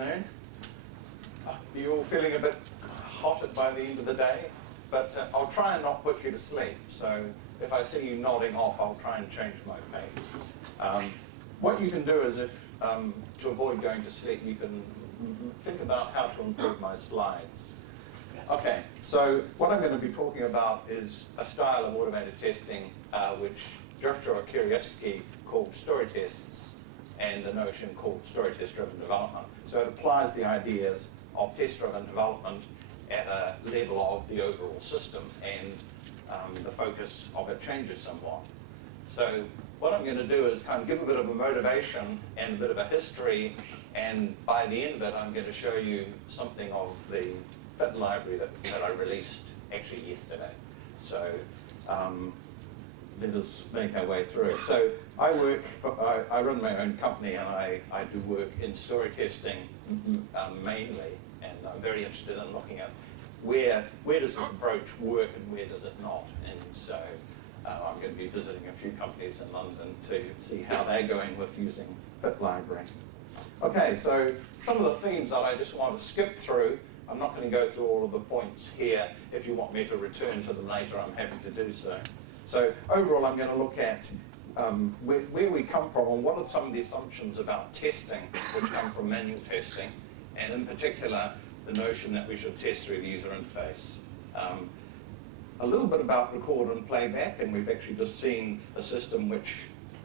afternoon. You're all feeling a bit hot by the end of the day, but I'll try and not put you to sleep. So if I see you nodding off, I'll try and change my pace. What you can do is, if to avoid going to sleep, you can think about how to improve my slides. Okay, so what I'm going to be talking about is a style of automated testing which Joshua Kirievsky called story tests, and a notion called story test-driven development. So it applies the ideas of test-driven development at a level of the overall system, and the focus of it changes somewhat. So what I'm going to do is kind of give a bit of a motivation and a bit of a history, and by the end of it, I'm going to show you something of the Fit library that I released actually yesterday. So let us make our way through it. So I run my own company, and I do work in story testing mainly, and I'm very interested in looking at where does this approach work and where does it not. And so I'm going to be visiting a few companies in London to see how they're going with using Fit library. Okay, so some of the themes that I just want to skip through. I'm not going to go through all of the points here. If you want me to return to them later, I'm happy to do so. So overall, I'm going to look at where we come from and what are some of the assumptions about testing which come from manual testing, and in particular, the notion that we should test through the user interface. A little bit about record and playback, and we've actually just seen a system which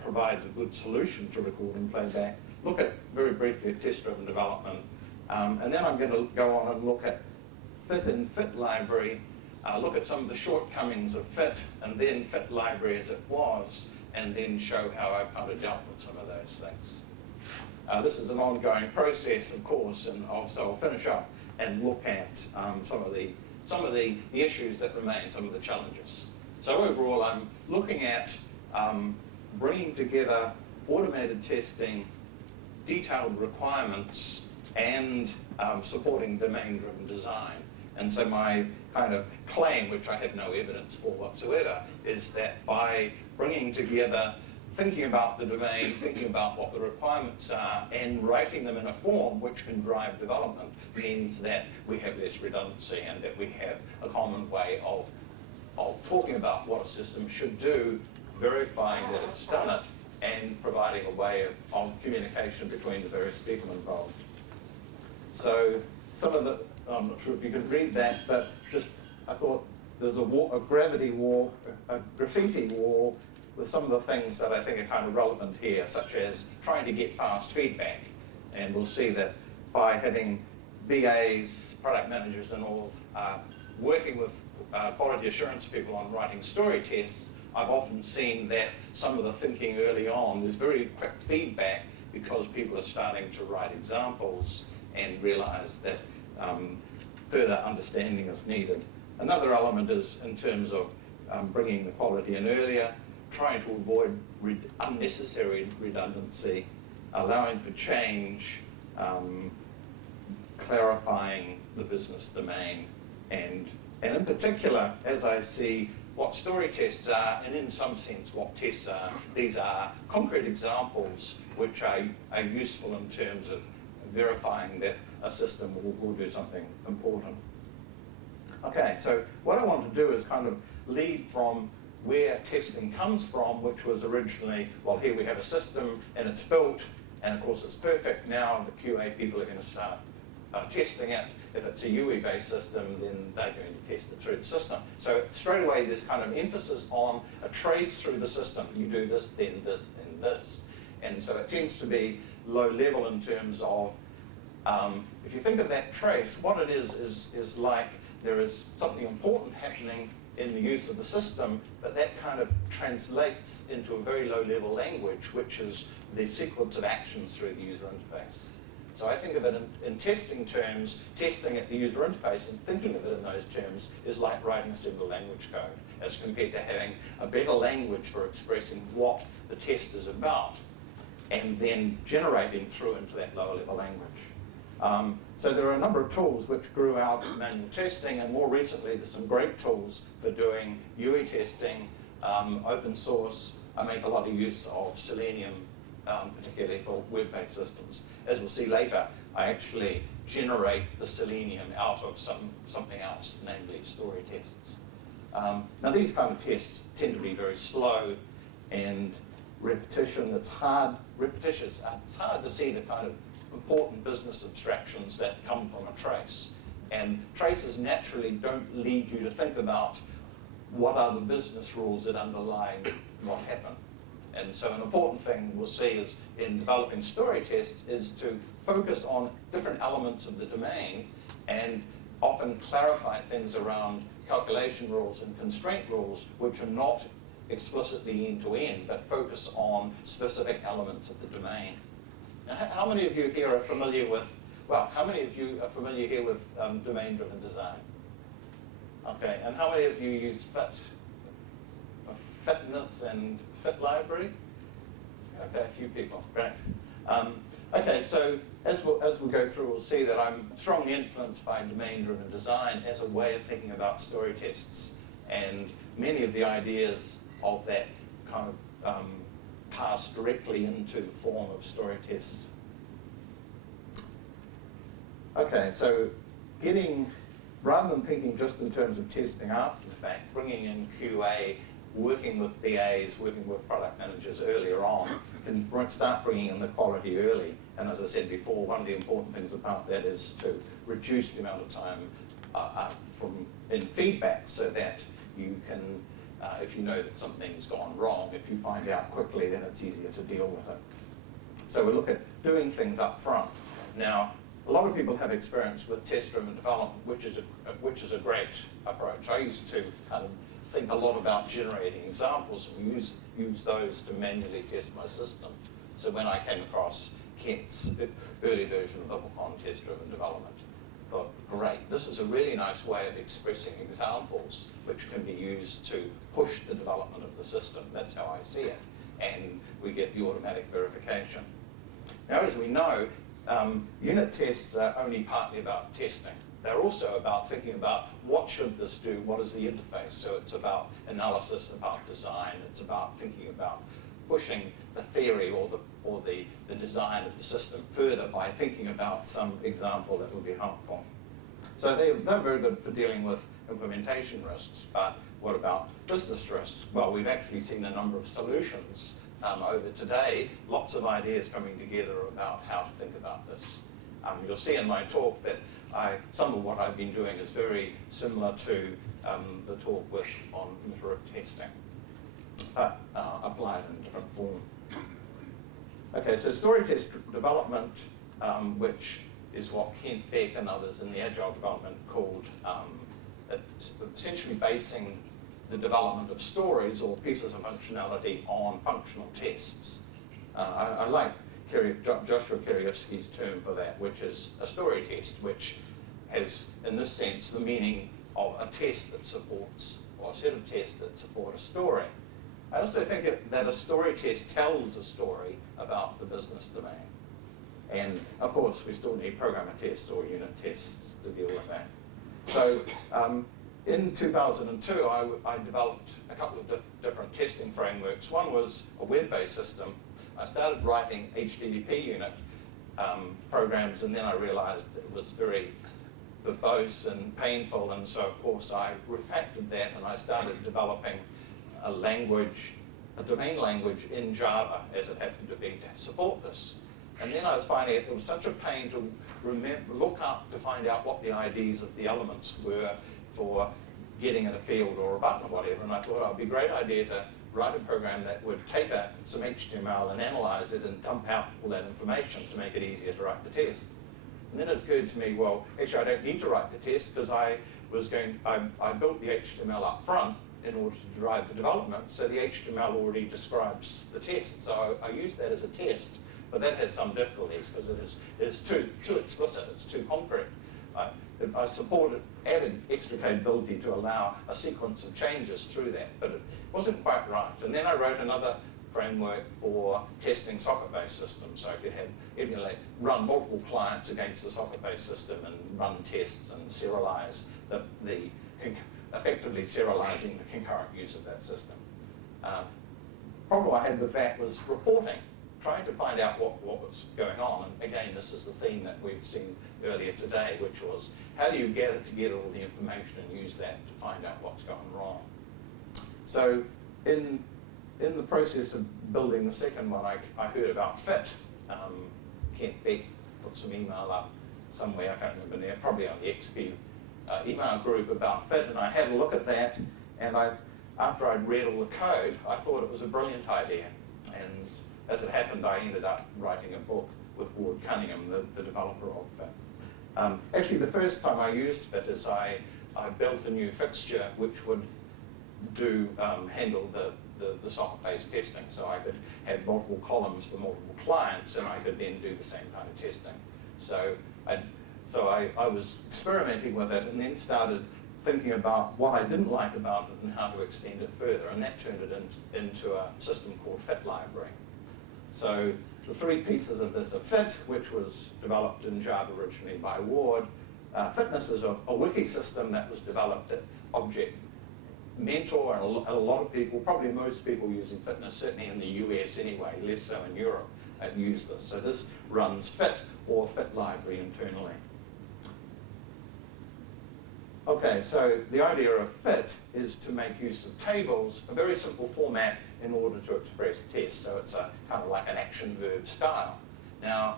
provides a good solution to record and playback. Look at, very briefly, at test-driven development. And then I'm going to go on and look at Fit library, look at some of the shortcomings of Fit, and then Fit library as it was, and then show how I've kind of dealt with some of those things. This is an ongoing process, of course, and also I'll finish up and look at some of the issues that remain, some of the challenges. So overall, I'm looking at bringing together automated testing, detailed requirements, and supporting domain-driven design. And so my kind of claim, which I have no evidence for whatsoever, is that by bringing together, thinking about the domain, thinking about what the requirements are, and writing them in a form which can drive development, means that we have less redundancy and that we have a common way of talking about what a system should do, verifying that it's done it, and providing a way of communication between the various people involved. So some of the, I'm not sure if you can read that, but just I thought there's a gravity wall, a graffiti wall with some of the things that I think are kind of relevant here, such as trying to get fast feedback. And we'll see that by having BAs, product managers and all, working with quality assurance people on writing story tests, I've often seen that some of the thinking early on, there's very quick feedback because people are starting to write examples and realize that further understanding is needed. Another element is in terms of bringing the quality in earlier, trying to avoid unnecessary redundancy, allowing for change, clarifying the business domain, and in particular, as I see what story tests are, and in some sense what tests are, these are concrete examples which are useful in terms of verifying that a system will do something important. Okay, so what I want to do is kind of lead from where testing comes from, which was originally, well, here we have a system and it's built, and of course it's perfect. Now the QA people are going to start testing it. If it's a UE-based system, then they're going to test it through the system. So straight away, there's kind of emphasis on a trace through the system. You do this, then this, then this. And so it tends to be low level in terms of, if you think of that trace, what it is like there is something important happening in the use of the system, but that kind of translates into a very low-level language, which is the sequence of actions through the user interface. So I think of it in testing terms, testing at the user interface and thinking of it in those terms is like writing a single language code, as compared to having a better language for expressing what the test is about, and then generating through into that lower-level language. So there are a number of tools which grew out of manual testing, and more recently there's some great tools for doing UE testing, open source. I make a lot of use of Selenium particularly for web-based systems. As we'll see later, I actually generate the selenium out of something else, namely story tests. Now these kind of tests tend to be very slow and repetition. It's hard to see the kind of important business abstractions that come from a trace. And traces naturally don't lead you to think about what are the business rules that underlie what happened. And so an important thing we'll see is in developing story tests is to focus on different elements of the domain and often clarify things around calculation rules and constraint rules, which are not explicitly end-to-end, but focus on specific elements of the domain. Now, how many of you here are familiar with, well, how many of you are familiar here with domain-driven design? Okay, and how many of you use fitness and fit library? Okay, a few people, great. Okay, so as we'll go through, we'll see that I'm strongly influenced by domain-driven design as a way of thinking about story tests, and many of the ideas of that kind of pass directly into the form of story tests. Okay, so rather than thinking just in terms of testing after the fact, bringing in QA, working with BAs, working with product managers earlier on, can start bringing in the quality early. And as I said before, one of the important things about that is to reduce the amount of time in feedback so that you can, if you know that something's gone wrong, if you find out quickly, then it's easier to deal with it. So we look at doing things up front. Now, a lot of people have experience with test-driven development, which is a great approach. I used to think a lot about generating examples and use those to manually test my system. So when I came across Kent's early version of the book on test-driven development, I thought, great, this is a really nice way of expressing examples which can be used to push the development of the system. That's how I see it. And we get the automatic verification. Now, as we know, unit tests are only partly about testing. They're also about thinking about what should this do, what is the interface. So it's about analysis, about design, it's about thinking about pushing the theory or the design of the system further by thinking about some example that would be helpful. So they're very good for dealing with implementation risks, but what about business risks? Well, we've actually seen a number of solutions over today, lots of ideas coming together about how to think about this. You'll see in my talk that some of what I've been doing is very similar to the talk on iterative testing, but applied in a different form. Okay, so story test development, which is what Kent Beck and others in the agile development called essentially basing the development of stories or pieces of functionality on functional tests. I like Joshua Kerievsky's term for that, which is a story test, which has, in this sense, the meaning of a test that supports, or a set of tests that support a story. I also think that a story test tells a story about the business domain. And of course, we still need programmer tests or unit tests to deal with that. So in 2002, I developed a couple of different testing frameworks. One was a web-based system. I started writing HTTP unit programs, and then I realized it was very verbose and painful, and so of course I refactored that and I started developing a language, a domain language in Java, as it happened to be, to support this. And then I was finding it was such a pain to look up to find out what the IDs of the elements were for getting in a field or a button or whatever, and I thought it would be a great idea to write a program that would take some HTML and analyze it and dump out all that information to make it easier to write the test. And then it occurred to me, well, actually I don't need to write the test because I built the HTML up front in order to drive the development, so the HTML already describes the test. So I use that as a test, but that has some difficulties because it is too explicit, it's too concrete. I added extra capability to allow a sequence of changes through that, but it wasn't quite right. And then I wrote another framework for testing socket-based systems, so I could run multiple clients against the socket-based system and run tests and serialize effectively serializing the concurrent use of that system. Problem I had with that was reporting. trying to find out what was going on. And again, this is the theme that we've seen earlier today, which was how do you gather together all the information and use that to find out what's going wrong. So in the process of building the second one, I heard about FIT. Kent Beck put some email up somewhere, I can't remember now, probably on the XP email group about FIT, and I had a look at that, and after I'd read all the code, I thought it was a brilliant idea. And as it happened, I ended up writing a book with Ward Cunningham, the developer of FIT. Actually, the first time I used FIT is I built a new fixture which would handle the socket-based testing. So I could have multiple columns for multiple clients, and I could then do the same kind of testing. So I was experimenting with it, and then started thinking about what I didn't like about it and how to extend it further, and that turned it into a system called FIT library. So the three pieces of this are FIT, which was developed in Java originally by Ward. Fitness is a wiki system that was developed at Object Mentor, and a lot of people, probably most people using Fitness, certainly in the US anyway, less so in Europe, use this. So this runs FIT or FIT library internally. Okay, so the idea of FIT is to make use of tables, a very simple format in order to express tests. So it's a kind of like an action-verb style. Now,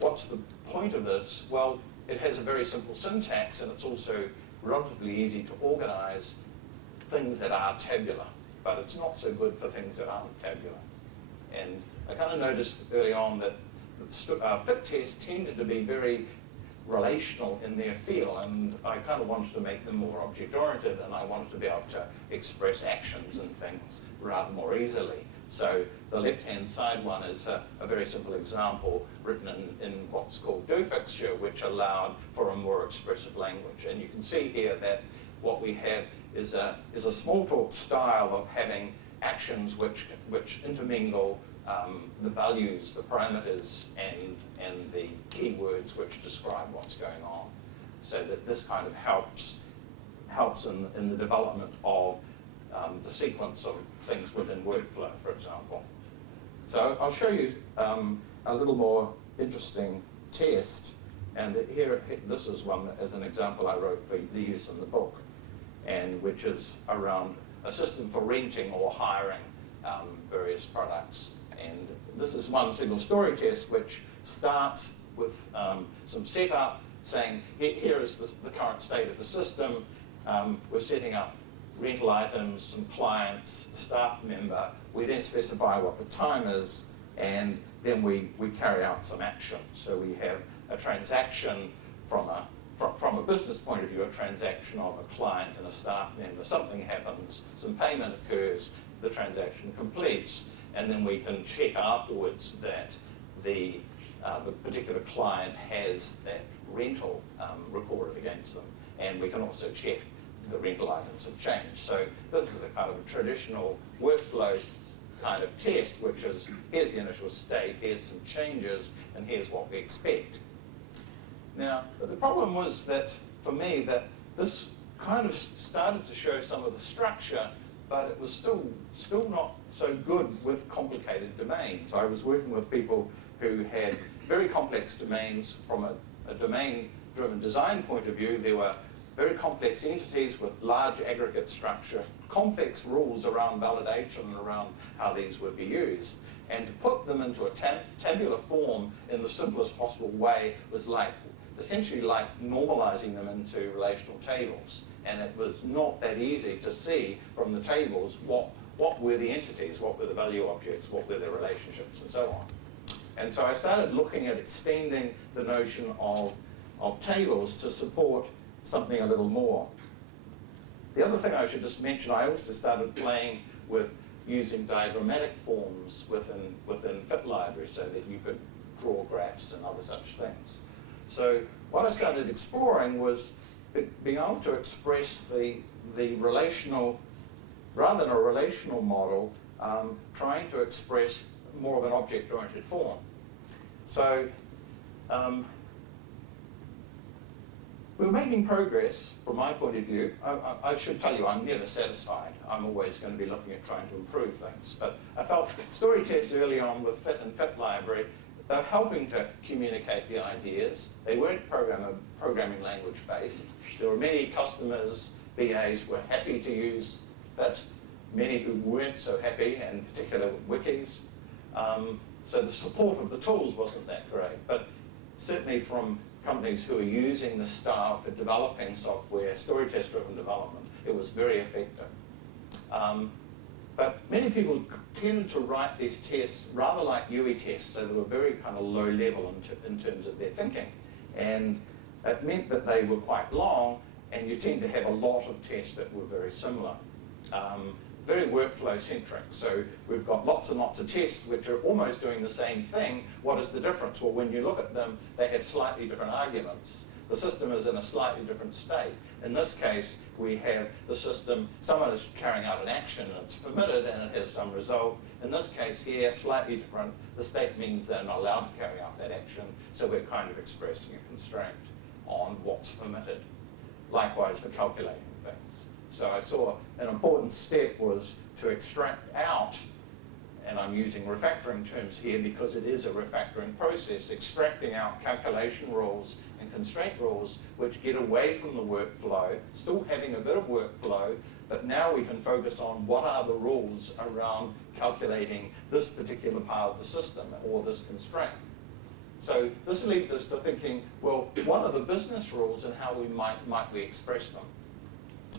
what's the point of this? Well, it has a very simple syntax, and it's also relatively easy to organize things that are tabular, but it's not so good for things that aren't tabular. And I kind of noticed early on that FIT tests tended to be very relational in their feel, and I kind of wanted to make them more object-oriented, and I wanted to be able to express actions and things rather more easily. So the left-hand side one is a very simple example written in what's called do fixture, which allowed for a more expressive language. And you can see here that what we have is a Smalltalk style of having actions which intermingle the values, the parameters, and the keywords which describe what's going on. So that this kind of helps in the development of the sequence of things within workflow, for example. So I'll show you a little more interesting test. And here, this is one that, as an example I wrote for the use in the book, and which is around a system for renting or hiring various products. And this is one single story test which starts with some setup saying, here is the current state of the system. We're setting up rental items, some clients, a staff member. We then specify what the time is, and then we carry out some action. So we have a transaction from a business point of view, a transaction of a client and a staff member. Something happens, some payment occurs, the transaction completes, and then we can check afterwards that the particular client has that rental recorded against them, and we can also check the rental items have changed. So this is a kind of a traditional workflow kind of test, which is, here's the initial state, here's some changes, and here's what we expect. Now, the problem was that, for me, that this kind of started to show some of the structure, but it was still not so good with complicated domains. I was working with people who had very complex domains from a domain-driven design point of view. There were very complex entities with large aggregate structure, complex rules around validation and around how these would be used. And to put them into a tabular form in the simplest possible way was essentially like normalizing them into relational tables. And it was not that easy to see from the tables what were the entities, what were the value objects, what were the relationships, and so on. And so I started looking at extending the notion of tables to support something a little more. The other thing I should just mention, I also started playing with using diagrammatic forms within FIT library so that you could draw graphs and other such things. So what I started exploring was being able to express the relational, rather than a relational model, trying to express more of an object-oriented form. So we're making progress from my point of view. I should tell you, I'm never satisfied. I'm always going to be looking at trying to improve things. But I felt story tests early on with Fit and Fit Library, they're helping to communicate the ideas. They weren't programming language based. There were many customers, BAs, were happy to use Fit, many who weren't so happy, and particular wikis. So the support of the tools wasn't that great. But certainly from companies who are using the style for developing software, story test-driven development, it was very effective. But many people tended to write these tests rather like UE tests, so they were very kind of low level in terms of their thinking. And it meant that they were quite long, and you tend to have a lot of tests that were very similar. Very workflow centric. So we've got lots and lots of tests which are almost doing the same thing. What is the difference? Well, when you look at them, they have slightly different arguments. The system is in a slightly different state. In this case, we have the system, someone is carrying out an action, and it's permitted, and it has some result. In this case here, slightly different. The state means they're not allowed to carry out that action, so we're kind of expressing a constraint on what's permitted. Likewise for calculating things. So I saw an important step was to extract out, and I'm using refactoring terms here because it is a refactoring process, extracting out calculation rules and constraint rules which get away from the workflow, still having a bit of workflow, but now we can focus on what are the rules around calculating this particular part of the system or this constraint. So this leads us to thinking, well, what are the business rules and how we might we express them?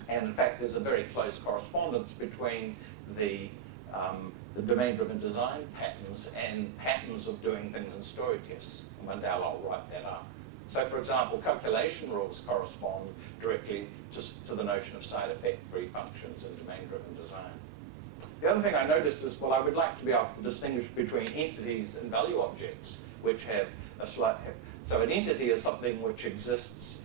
And in fact, there's a very close correspondence between the domain-driven design patterns and patterns of doing things in story tests. And one day I'll write that up. So for example, calculation rules correspond directly to the notion of side effect-free functions in domain-driven design. The other thing I noticed is, well, I would like to be able to distinguish between entities and value objects, which have a slight... So an entity is something which exists.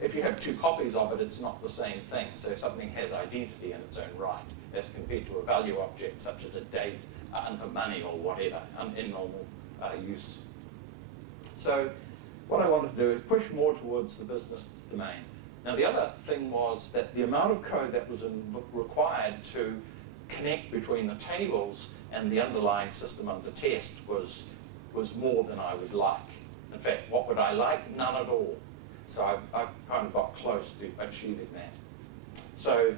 If you have two copies of it, it's not the same thing. So something has identity in its own right, as compared to a value object, such as a date, a money, or whatever, in normal use. So what I wanted to do is push more towards the business domain. Now, the other thing was that the amount of code that was required to connect between the tables and the underlying system under test was more than I would like. In fact, what would I like? None at all. So I kind of got close to achieving that. So,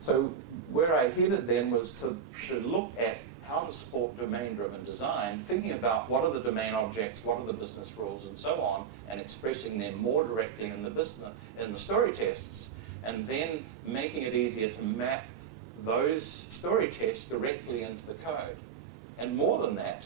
so where I headed then was to look at how to support domain-driven design, thinking about what are the domain objects, what are the business rules, and so on, and expressing them more directly in the story tests, and then making it easier to map those story tests directly into the code. And more than that,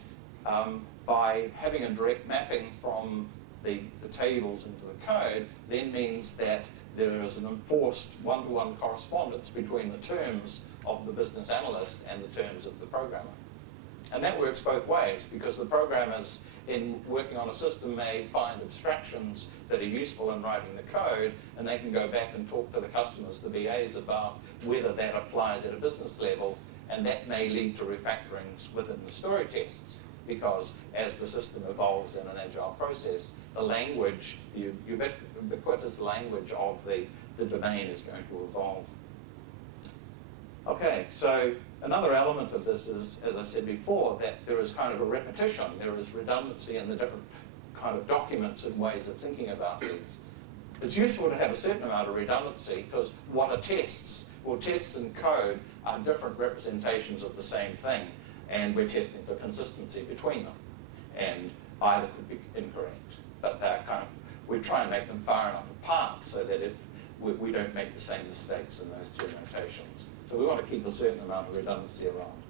by having a direct mapping from the tables into the code, then means that there is an enforced one-to-one correspondence between the terms of the business analyst and the terms of the programmer. And that works both ways, because the programmers in working on a system may find abstractions that are useful in writing the code, and they can go back and talk to the customers, the BAs, about whether that applies at a business level, and that may lead to refactorings within the story tests, because as the system evolves in an agile process, the language, the ubiquitous language of the domain is going to evolve. Okay, so another element of this is, as I said before, that there is kind of a repetition. There is redundancy in the different kind of documents and ways of thinking about these. It's useful to have a certain amount of redundancy, because what are tests? Well, tests and code are different representations of the same thing, and we're testing for consistency between them. And either could be incorrect, but they're we try and make them far enough apart so that if we don't make the same mistakes in those two notations. So we want to keep a certain amount of redundancy around.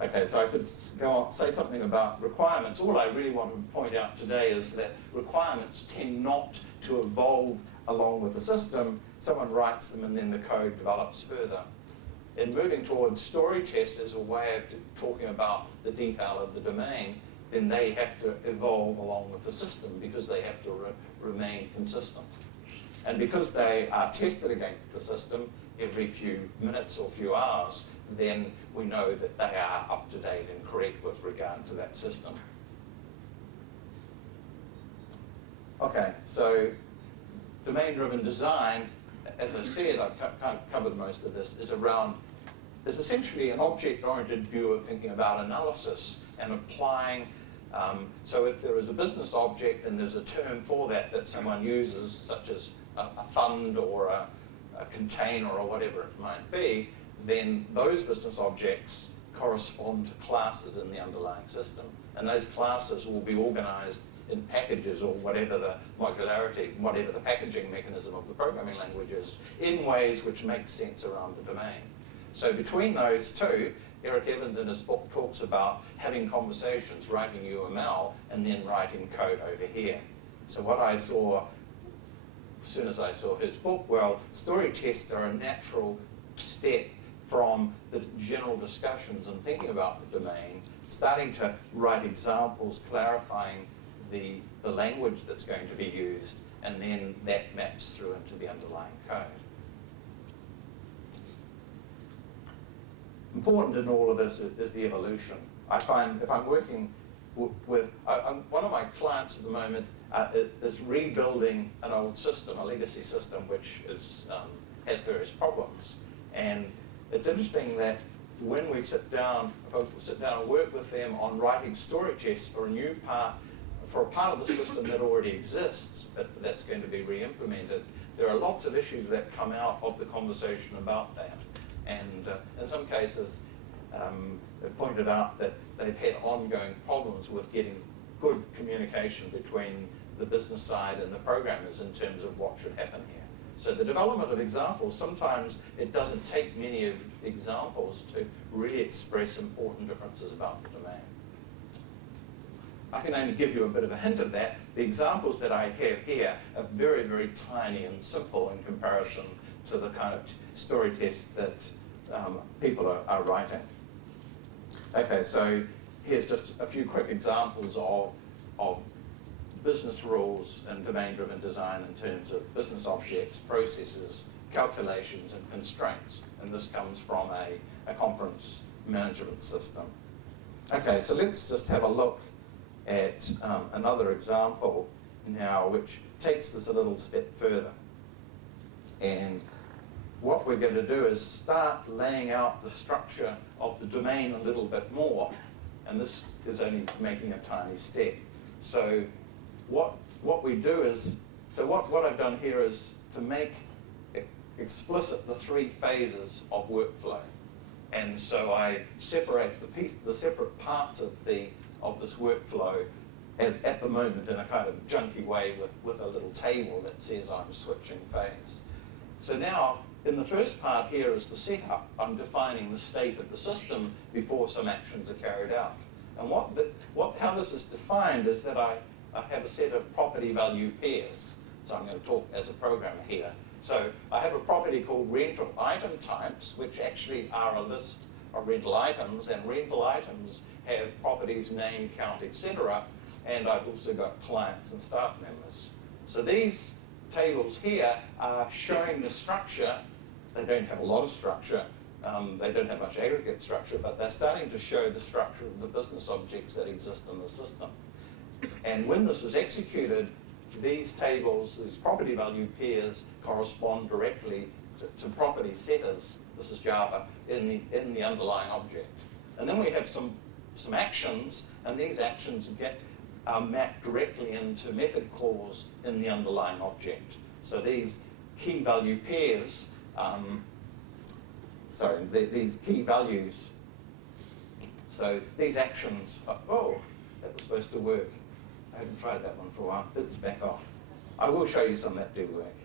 Okay, so I could go on, say something about requirements. All I really want to point out today is that requirements tend not to evolve along with the system. Someone writes them and then the code develops further. In moving towards story tests as a way of talking about the detail of the domain, then they have to evolve along with the system because they have to remain consistent. And because they are tested against the system every few minutes or few hours, then we know that they are up to date and correct with regard to that system. Okay, so domain-driven design, as I said, I've kind of covered most of this, is essentially an object-oriented view of thinking about analysis and applying. So if there is a business object and there's a term for that someone uses, such as a fund or a container or whatever it might be, then those business objects correspond to classes in the underlying system. And those classes will be organized in packages or whatever the modularity, whatever the packaging mechanism of the programming language is, in ways which make sense around the domain. So between those two, Eric Evans in his book talks about having conversations, writing UML, and then writing code over here. So what I saw, as soon as I saw his book, well, story tests are a natural step from the general discussions and thinking about the domain, starting to write examples, clarifying the language that's going to be used, and then that maps through into the underlying code. Important in all of this is the evolution. I find if I'm working with one of my clients at the moment is rebuilding an old system, a legacy system, which has various problems. And it's interesting that when we sit down and work with them on writing story tests for a part of the system that already exists, that's going to be re-implemented, there are lots of issues that come out of the conversation about that. And in some cases, they've pointed out that they've had ongoing problems with getting good communication between the business side and the programmers in terms of what should happen here. So the development of examples, sometimes it doesn't take many of the examples to really express important differences about the domain. I can only give you a bit of a hint of that. The examples that I have here are very, very tiny and simple in comparison to the kind of story tests that people are writing. Okay, so here's just a few quick examples of business rules and domain-driven design in terms of business objects, processes, calculations, and constraints. And this comes from a conference management system. Okay, so let's just have a look at another example now, which takes this a little step further. And what we're going to do is start laying out the structure of the domain a little bit more. And this is only making a tiny step. So what we do is, so what I've done here is to make explicit the three phases of workflow. And so I separate the separate parts of this workflow at the moment in a kind of junky way with a little table that says I'm switching phase. So now, in the first part here is the setup. I'm defining the state of the system before some actions are carried out. And how this is defined is that I have a set of property value pairs. So I'm going to talk as a programmer here. So I have a property called rental item types, which actually are a list of rental items, and rental items have properties, name, count, etc. And I've also got clients and staff members. So these tables here are showing the structure. They don't have a lot of structure. They don't have much aggregate structure, but they're starting to show the structure of the business objects that exist in the system. And when this is executed, these tables, these property value pairs, correspond directly to property setters, this is Java, in the underlying object. And then we have some actions, and these actions are mapped directly into method calls in the underlying object. So these key value pairs, these key values, so these actions, oh, that was supposed to work. I haven't tried that one for a while. It's back off. I will show you some that do work.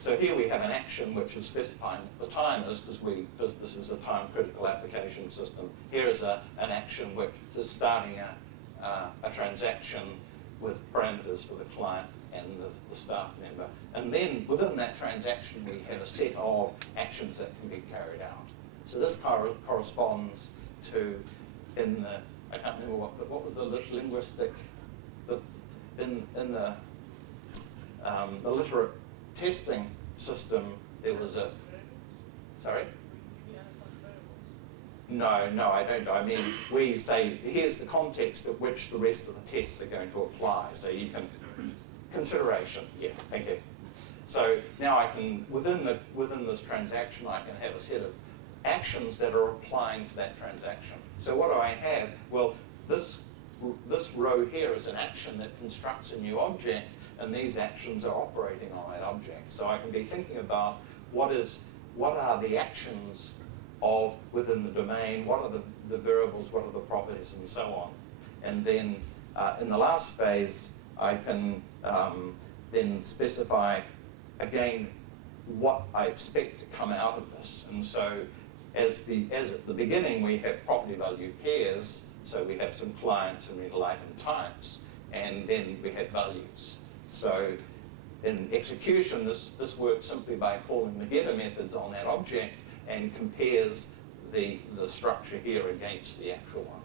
So here we have an action which is specifying the timers because this is a time-critical application system. Here is an action which is starting a transaction with parameters for the client and the staff member. And then within that transaction, we have a set of actions that can be carried out. So this corresponds to, I can't remember what was the linguistic, in the literate testing system, there was a, sorry? No, I don't. I mean, we say, here's the context at which the rest of the tests are going to apply. So you can... Consideration, yeah, thank you. So now I can, within this transaction, I can have a set of actions that are applying to that transaction. So what do I have? Well, this row here is an action that constructs a new object, and these actions are operating on that object. So I can be thinking about what are the actions of within the domain, what are the variables, what are the properties, and so on. And then in the last phase, I can then specify, again, what I expect to come out of this. And so as at the beginning, we have property value pairs, so we have some clients and rental item types, and then we have values. So in execution, this works simply by calling the getter methods on that object and compares the structure here against the actual one.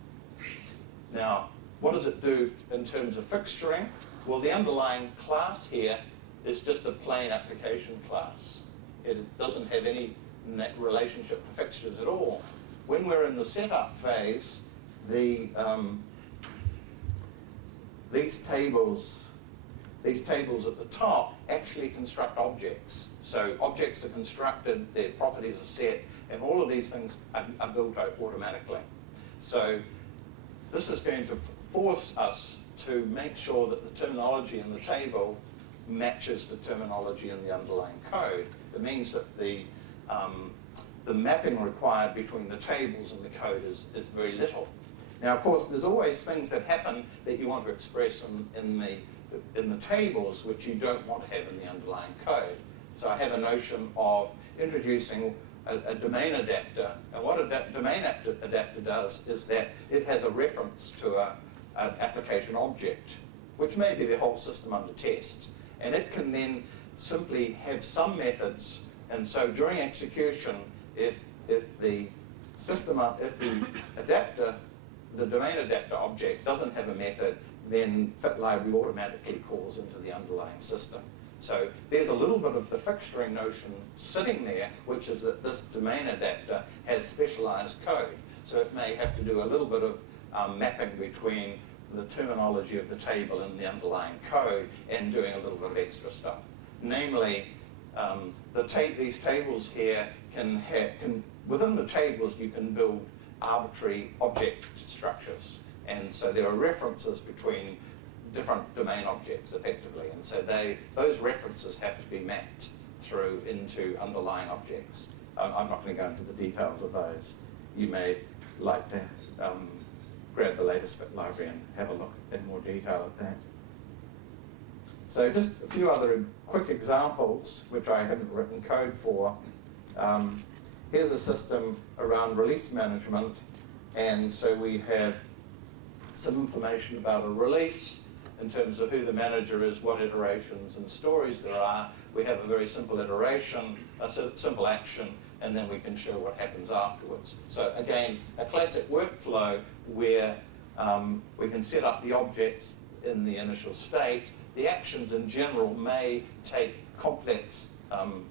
Now, what does it do in terms of fixturing? Well, the underlying class here is just a plain application class. It doesn't have any relationship to fixtures at all. When we're in the setup phase, these tables at the top actually construct objects. So objects are constructed, their properties are set, and all of these things are built out automatically. So this is going to force us to make sure that the terminology in the table matches the terminology in the underlying code. It means that the mapping required between the tables and the code is very little. Now, of course, there's always things that happen that you want to express in the tables which you don't want to have in the underlying code. So I have a notion of introducing a domain adapter, and what a domain adapter does is that it has a reference to an application object, which may be the whole system under test, and it can then simply have some methods. And so during execution, if the adapter, the domain adapter object doesn't have a method, then fit library automatically calls into the underlying system. So there's a little bit of the fixturing notion sitting there, which is that this domain adapter has specialized code. So it may have to do a little bit of mapping between the terminology of the table and the underlying code and doing a little bit of extra stuff. Namely, these tables here within the tables you can build arbitrary object structures. And so there are references between different domain objects effectively, and so those references have to be mapped through into underlying objects. I'm not going to go into the details of those. You may like to grab the latest Fit library and have a look in more detail at that. So just a few other quick examples which I haven't written code for. Here's a system around release management, and so we have some information about a release in terms of who the manager is, what iterations and stories there are. We have a very simple iteration, a simple action, and then we can show what happens afterwards. So again, a classic workflow where we can set up the objects in the initial state. The actions in general may take complex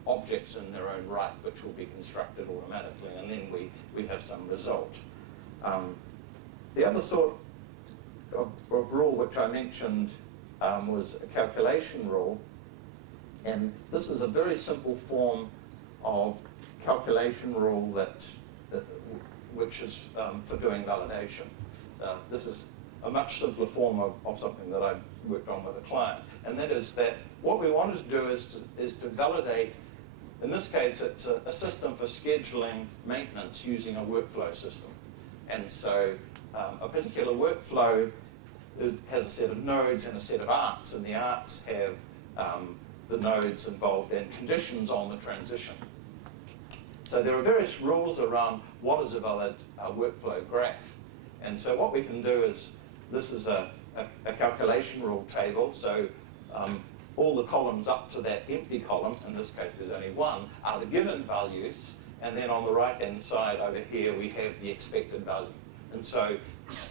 objects in their own right, which will be constructed automatically, and then we have some result. The other sort of rule which I mentioned was a calculation rule, and this is a very simple form of calculation rule which is for doing validation. This is a much simpler form of something that I've worked on with a client, and that is that what we wanted to do is to validate. In this case, it's a system for scheduling maintenance using a workflow system. And so a particular workflow has a set of nodes and a set of arcs, and the arcs have the nodes involved in conditions on the transition. So there are various rules around what is a valid workflow graph. And so what we can do is, this is a calculation rule table, so all the columns up to that empty column, in this case there's only one, are the given values, and then on the right-hand side over here we have the expected value. And so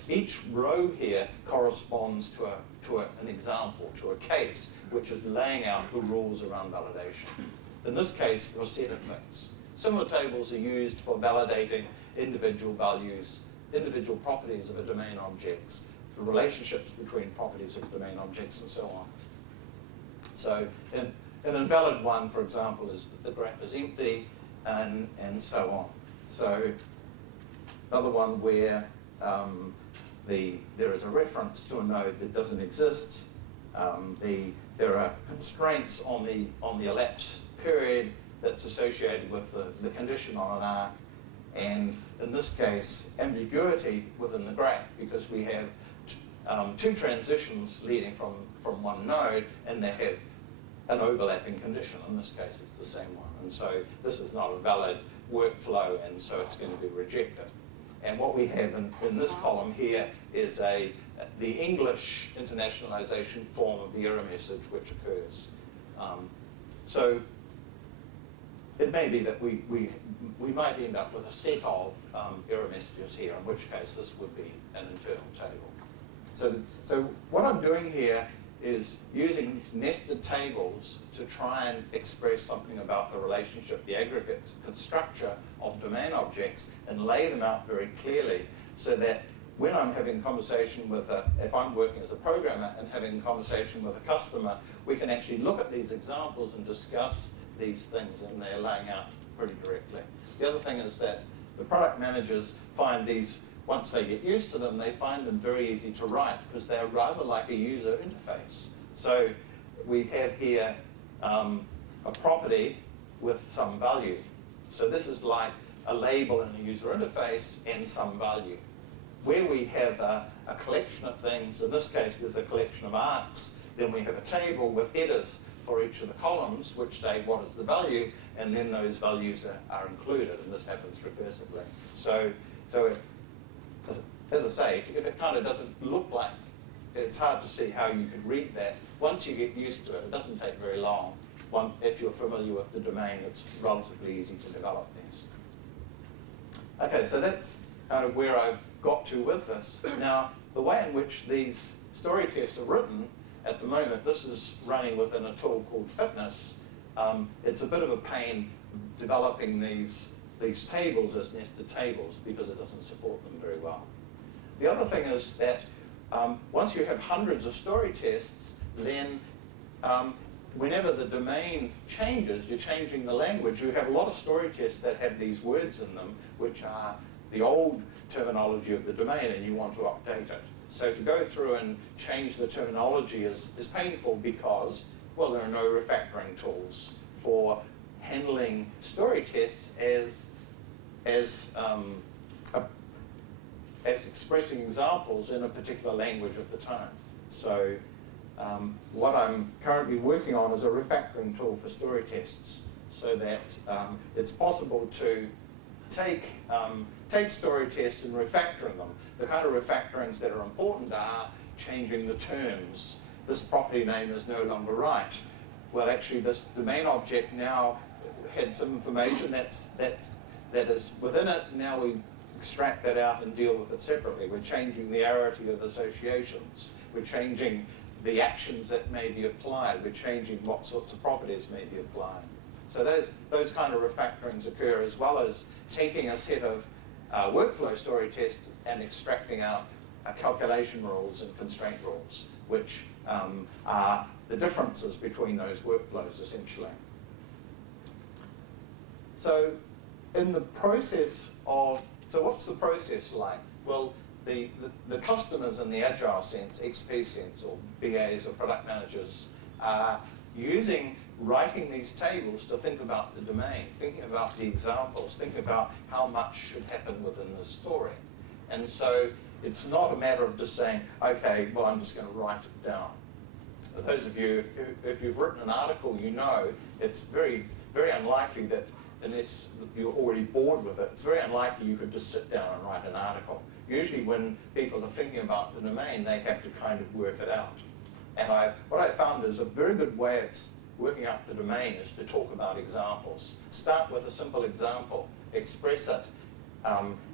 each row here corresponds to an example, to a case, which is laying out the rules around validation. In this case, for a set of things. Similar tables are used for validating individual values, individual properties of a domain objects, the relationships between properties of domain objects, and so on. So an invalid one, for example, is that the graph is empty, and so on. So another one where there is a reference to a node that doesn't exist. There are constraints on the elapsed period that's associated with the condition on an arc, and in this case, ambiguity within the graph, because we have two transitions leading from one node, and they have an overlapping condition. In this case, it's the same one. And so this is not a valid workflow, and so it's going to be rejected. And what we have in this column here is the English internationalization form of the error message which occurs. So it may be that we might end up with a set of error messages here, in which case this would be an internal table. So what I'm doing here is using nested tables to try and express something about the relationship, the aggregate structure of domain objects, and lay them out very clearly so that when I'm having a conversation with if I'm working as a programmer and having a conversation with a customer, we can actually look at these examples and discuss these things, and they're laying out pretty directly. The other thing is that the product managers find these, once they get used to them, they find them very easy to write because they're rather like a user interface. So we have here a property with some value. So this is like a label in a user interface and some value. Where we have a collection of things, in this case there's a collection of arcs, then we have a table with headers for each of the columns which say what is the value, and then those values are included, and this happens recursively. So as I say, if it kind of doesn't look like, it's hard to see how you could read that. Once you get used to it, it doesn't take very long. If you're familiar with the domain, it's relatively easy to develop these. Okay, so that's kind of where I've got to with this. Now, the way in which these story tests are written, at the moment, this is running within a tool called Fitness. It's a bit of a pain developing these tables as nested tables because it doesn't support them very well. The other thing is that once you have hundreds of story tests, then whenever the domain changes, you're changing the language. You have a lot of story tests that have these words in them, which are the old terminology of the domain, and you want to update it. So to go through and change the terminology is painful because, well, there are no refactoring tools for handling story tests as expressing examples in a particular language at the time. So what I'm currently working on is a refactoring tool for story tests so that it's possible to take story tests and refactoring them. The kind of refactorings that are important are changing the terms. This property name is no longer right. Well, actually, this domain object now had some information that is within it. Now we extract that out and deal with it separately. We're changing the arity of associations. We're changing the actions that may be applied. We're changing what sorts of properties may be applied. So those kind of refactorings occur, as well as taking a set of workflow story tests and extracting out calculation rules and constraint rules, which are the differences between those workflows, essentially. So in the process of, so what's the process like? Well, the customers in the agile sense, XP sense, or BAs or product managers, are writing these tables to think about the domain, thinking about the examples, thinking about how much should happen within the story. And so it's not a matter of just saying, okay, well, I'm just going to write it down. For those of you, if you've written an article, you know it's very, very unlikely that, unless you're already bored with it, it's very unlikely you could just sit down and write an article. Usually when people are thinking about the domain, they have to kind of work it out. And what I found is a very good way of working out the domain is to talk about examples. Start with a simple example, express it,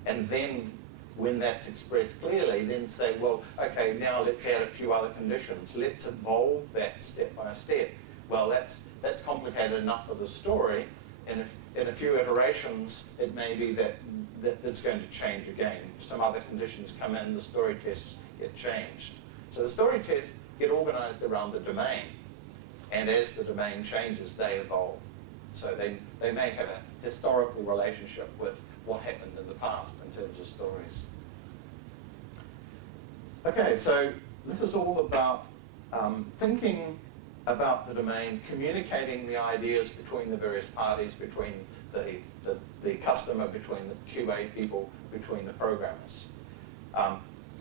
and then when that's expressed clearly, then say, well, okay, now let's add a few other conditions. Let's evolve that step by step. Well, that's complicated enough for the story, and in a few iterations, it may be that it's going to change again. If some other conditions come in, the story tests get changed. So the story tests get organized around the domain. And as the domain changes, they evolve. So they may have a historical relationship with what happened in the past in terms of stories. Okay, so this is all about thinking about the domain, communicating the ideas between the various parties, between the customer, between the QA people, between the programmers.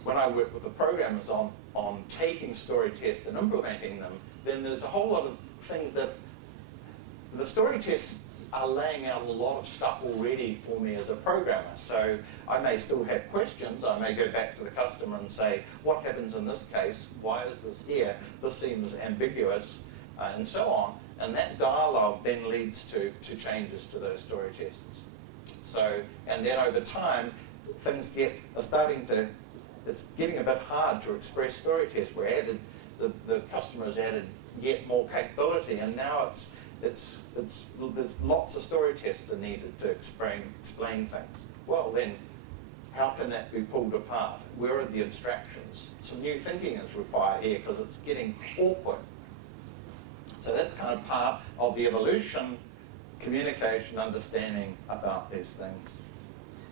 When I work with the programmers on taking story tests and implementing them, then there's a whole lot of things that the story tests are laying out a lot of stuff already for me as a programmer. So I may still have questions. I may go back to the customer and say, what happens in this case? Why is this here? This seems ambiguous, and so on. And that dialogue then leads to changes to those story tests. So, and then over time, things it's getting a bit hard to express story tests. The customer has added yet more capability, and now there's lots of story tests that are needed to explain things. Well, then, how can that be pulled apart? Where are the abstractions? Some new thinking is required here because it's getting awkward. So that's kind of part of the evolution, communication, understanding about these things.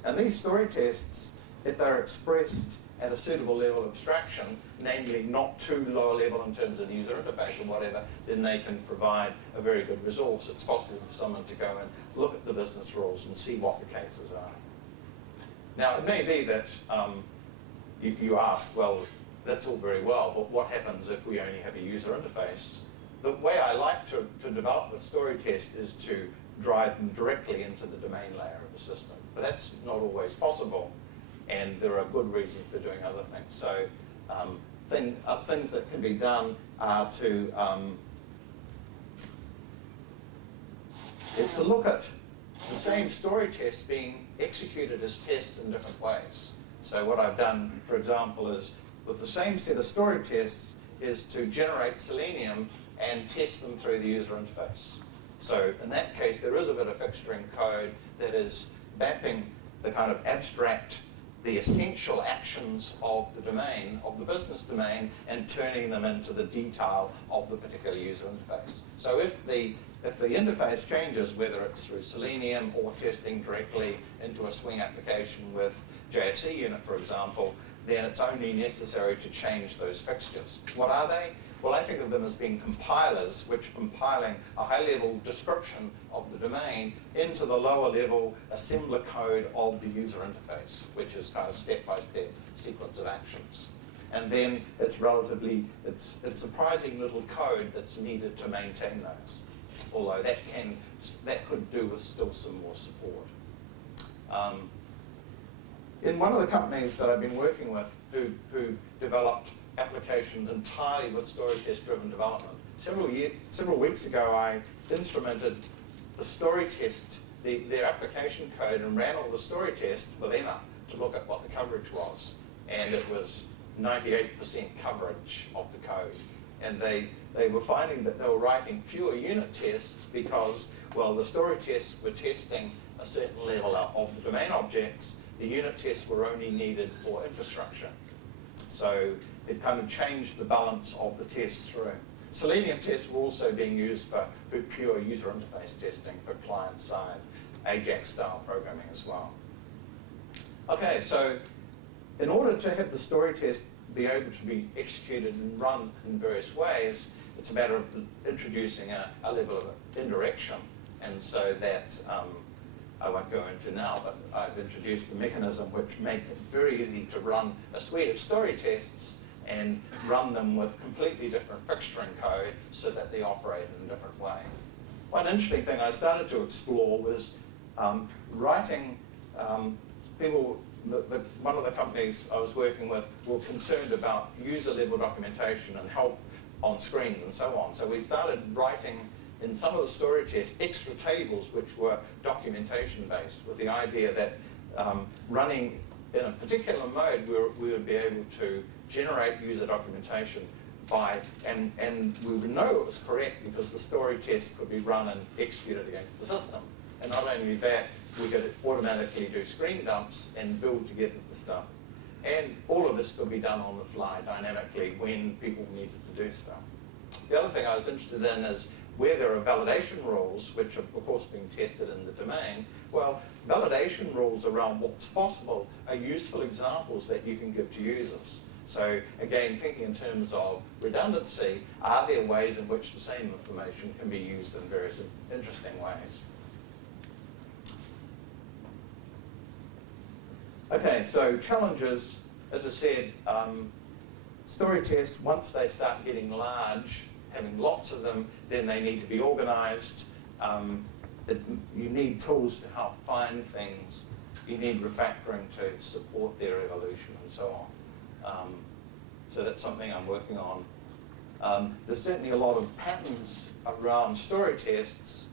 And these story tests, if they're expressed at a suitable level of abstraction, namely not too low a level in terms of the user interface or whatever, then they can provide a very good resource. It's possible for someone to go and look at the business rules and see what the cases are. Now, it may be that you ask, well, that's all very well, but what happens if we only have a user interface? The way I like to develop the story test is to drive them directly into the domain layer of the system. But that's not always possible, and there are good reasons for doing other things. So things that can be done are is to look at the same story test being executed as tests in different ways. So what I've done, for example, is with the same set of story tests is to generate Selenium and test them through the user interface. So in that case, there is a bit of fixturing code that is mapping the kind of abstract, the essential actions of the domain, of the business domain, and turning them into the detail of the particular user interface. So if the interface changes, whether it's through Selenium or testing directly into a Swing application with JFC unit, for example, then it's only necessary to change those fixtures. What are they? Well, I think of them as being compilers, which are compiling a high-level description of the domain into the lower-level assembler code of the user interface, which is kind of step-by-step sequence of actions. And then it's surprising little code that's needed to maintain those, although that could do with still some more support. In one of the companies that I've been working with who developed applications entirely with story test-driven development. Several weeks ago, I instrumented the story test, their application code, and ran all the story tests with Emma to look at what the coverage was. And it was 98% coverage of the code. And they were finding that they were writing fewer unit tests because, well, the story tests were testing a certain level of the domain objects. The unit tests were only needed for infrastructure. So it kind of changed the balance of the tests through. Selenium tests were also being used for pure user interface testing for client-side AJAX-style programming as well. Okay, so in order to have the story test be able to be executed and run in various ways, it's a matter of introducing a level of indirection. And so that I won't go into now, but I've introduced a mechanism which makes it very easy to run a suite of story tests and run them with completely different fixturing code so that they operate in a different way. One interesting thing I started to explore was writing one of the companies I was working with were concerned about user-level documentation and help on screens and so on. So we started writing in some of the story tests extra tables which were documentation-based, with the idea that running in a particular mode we would be able to generate user documentation and we would know it was correct because the story test could be run and executed against the system. And not only that, we could automatically do screen dumps and build together the stuff. And all of this could be done on the fly dynamically when people needed to do stuff. The other thing I was interested in is where there are validation rules, which are of course being tested in the domain, well, validation rules around what's possible are useful examples that you can give to users. So again, thinking in terms of redundancy, are there ways in which the same information can be used in various interesting ways? Okay, so challenges, as I said, story tests, once they start getting large, having lots of them, then they need to be organized. You need tools to help find things. You need refactoring to support their evolution and so on. So that's something I'm working on. There's certainly a lot of patterns around story tests,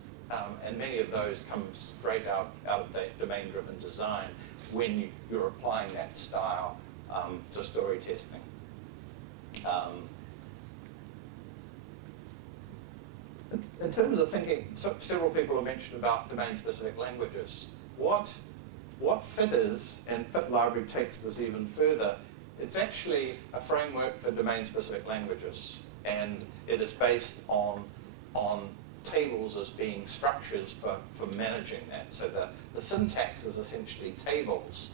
and many of those come straight out of that domain-driven design when you're applying that style to story testing. In terms of thinking, several people have mentioned about domain-specific languages. What FIT is, and FIT library takes this even further, it's actually a framework for domain-specific languages, and it is based on tables as being structures for managing that. So the syntax is essentially tables,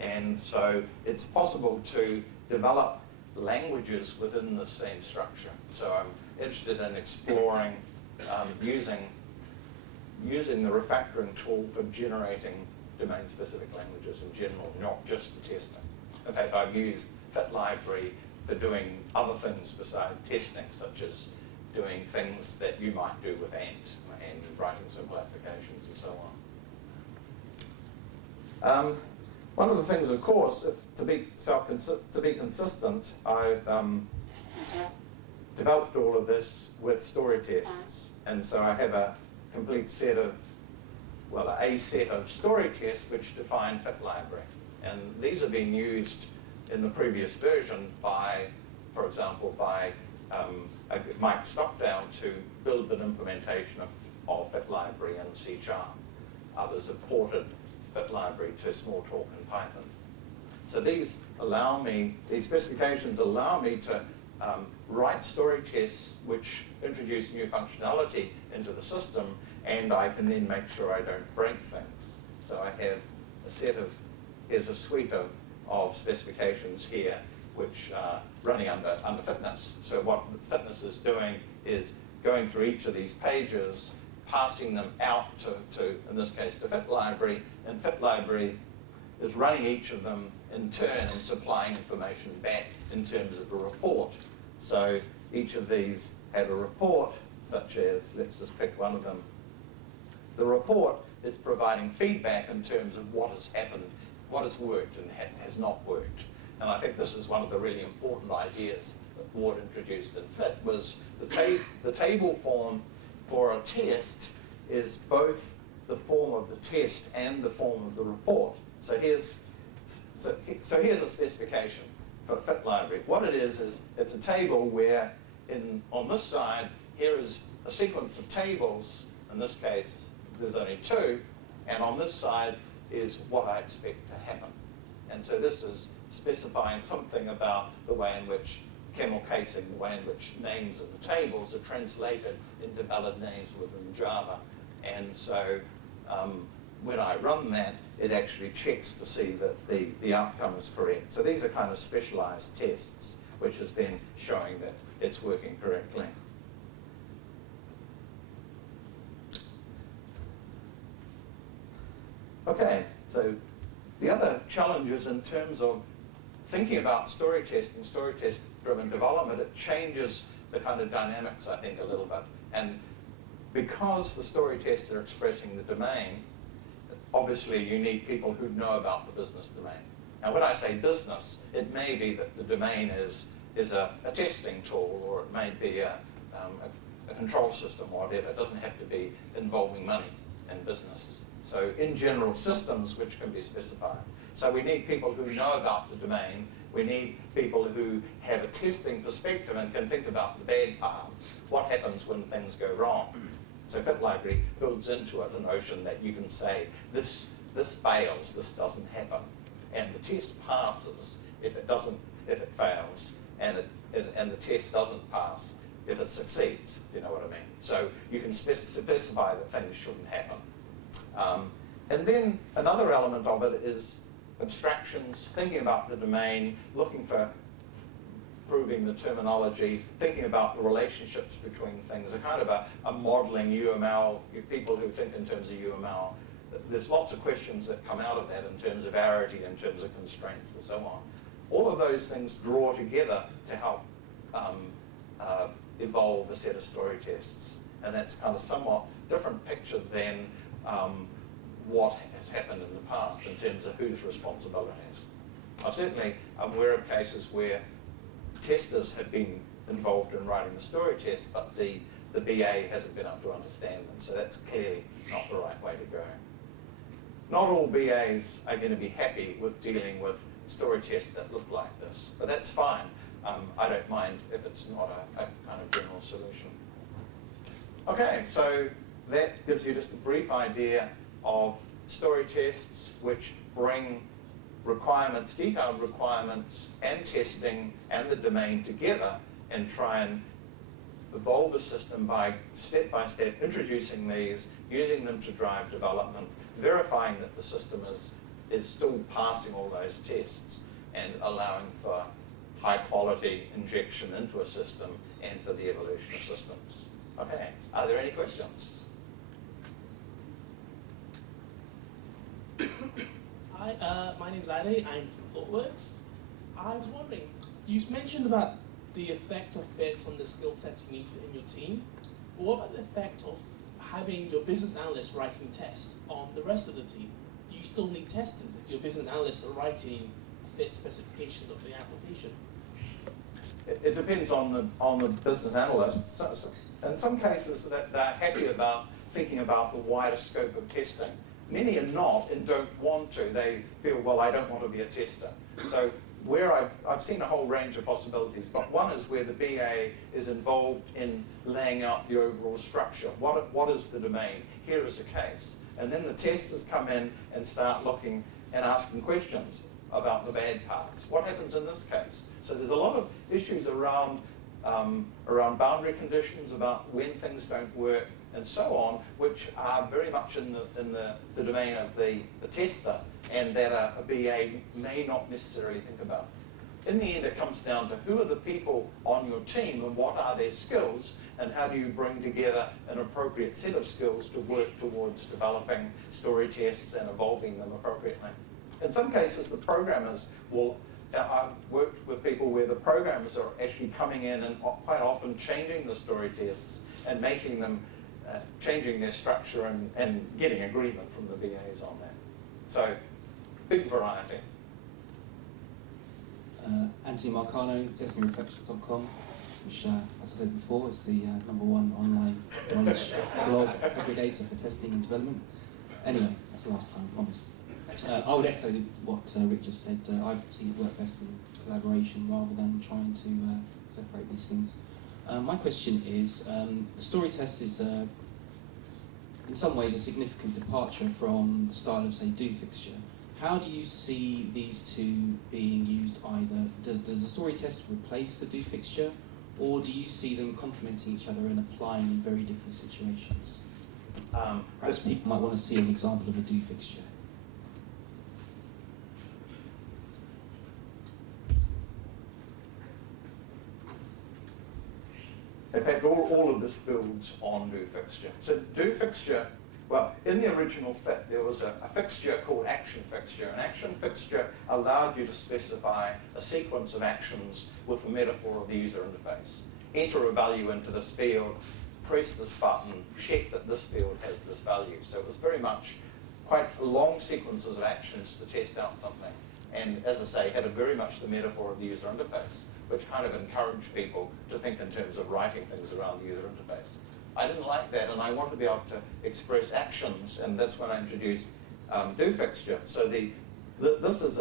and so it's possible to develop languages within the same structure. So I'm interested in exploring using the refactoring tool for generating domain-specific languages in general, not just the testing. In fact, I've used FIT library for doing other things besides testing, such as doing things that you might do with Ant and writing simple applications and so on. One of the things, of course, to be consistent, I've developed all of this with story tests, and so I have a complete set of, well, a set of story tests which define FIT library, and these are being used in the previous version by, for example, by Mike Stockdown to build an implementation of FIT library in C#. Others have ported FIT library to Smalltalk and Python. So these specifications allow me to write story tests which introduce new functionality into the system, and I can then make sure I don't break things. So I have here's a suite of specifications here which are running under fitness. So what fitness is doing is going through each of these pages, passing them out to in this case, to FIT library, and FIT library is running each of them in turn and supplying information back in terms of a report. So each of these have a report, such as, let's just pick one of them. The report is providing feedback in terms of what has happened, what has worked and has not worked. And I think this is one of the really important ideas that Ward introduced in FIT, was the table form for a test is both the form of the test and the form of the report. So here's a specification for FIT library. What it is it's a table where on this side, here is a sequence of tables. In this case, there's only two, and on this side is what I expect to happen. And so this is specifying something about the way in which camel casing, the way in which names of the tables are translated into valid names within Java. And so when I run that, it actually checks to see that the outcome is correct. So these are kind of specialized tests, which is then showing that it's working correctly. Okay, so the other challenges in terms of thinking about story testing, story test-driven development, it changes the kind of dynamics, I think, a little bit. And because the story tests are expressing the domain, obviously you need people who know about the business domain. Now, when I say business, it may be that the domain is a testing tool, or it may be a control system or whatever. It doesn't have to be involving money and business. So in general, systems which can be specified. So we need people who know about the domain. We need people who have a testing perspective and can think about the bad parts. What happens when things go wrong? So fit library builds into it the notion that you can say, this fails, this doesn't happen. And the test passes if it fails, and the test doesn't pass if it succeeds, you know what I mean? So you can specify that things shouldn't happen. And then another element of it is abstractions, thinking about the domain, looking for proving the terminology, thinking about the relationships between things, a kind of a modeling UML, people who think in terms of UML. There's lots of questions that come out of that in terms of arity, in terms of constraints, and so on. All of those things draw together to help evolve a set of story tests. And that's kind of somewhat different picture than what has happened in the past in terms of whose responsibilities. I'm aware of cases where testers have been involved in writing the story test, but the BA hasn't been able to understand them, so that's clearly not the right way to go. Not all BAs are going to be happy with dealing with story tests that look like this, but that's fine. I don't mind if it's not a kind of general solution. Okay, so that gives you just a brief idea of story tests which bring requirements, detailed requirements, and testing and the domain together and try and evolve a system by step introducing these, using them to drive development, verifying that the system is still passing all those tests and allowing for high quality injection into a system and for the evolution of systems. Okay, are there any questions? Hi, my name's Ali. I'm from ThoughtWorks. I was wondering, you mentioned about the effect of fit on the skill sets you need in your team. What about the effect of having your business analysts writing tests on the rest of the team? Do you still need testers if your business analysts are writing fit specifications of the application? It depends on the business analyst. In some cases, they're happy about thinking about the wider scope of testing. Many are not and don't want to. They feel, well, I don't want to be a tester. So where I've seen a whole range of possibilities, but one is where the BA is involved in laying out the overall structure. What is the domain? Here is a case. And then the testers come in and start looking and asking questions about the bad parts. What happens in this case? So there's a lot of issues around boundary conditions, about when things don't work, and so on, which are very much in the domain of the tester, and that a BA may not necessarily think about. In the end, it comes down to who are the people on your team and what are their skills, and how do you bring together an appropriate set of skills to work towards developing story tests and evolving them appropriately. In some cases, the programmers will, I've worked with people where the programmers are actually coming in and quite often changing the story tests and making them, changing their structure and getting agreement from the BAs on that. So, big variety. Anthony Marcano, testingreflections.com, which, as I said before, is the #1 online knowledge blog aggregator for testing and development. Anyway, that's the last time, I promise. I would echo what Rick just said. I've seen it work best in collaboration rather than trying to separate these things. My question is, the story test is in some ways a significant departure from the style of, say, do fixture. How do you see these two being used either? Does the story test replace the do fixture, or do you see them complementing each other and applying in very different situations? Perhaps people might want to see an example of a do fixture. In fact, all of this builds on do fixture. So do fixture, well, in the original fit, there was a fixture called action fixture. An action fixture allowed you to specify a sequence of actions with the metaphor of the user interface. Enter a value into this field, press this button, check that this field has this value. So it was very much quite long sequences of actions to test out something. And as I say, had very much the metaphor of the user interface, which kind of encouraged people to think in terms of writing things around the user interface. I didn't like that, and I wanted to be able to express actions, and that's when I introduced do fixture. So this is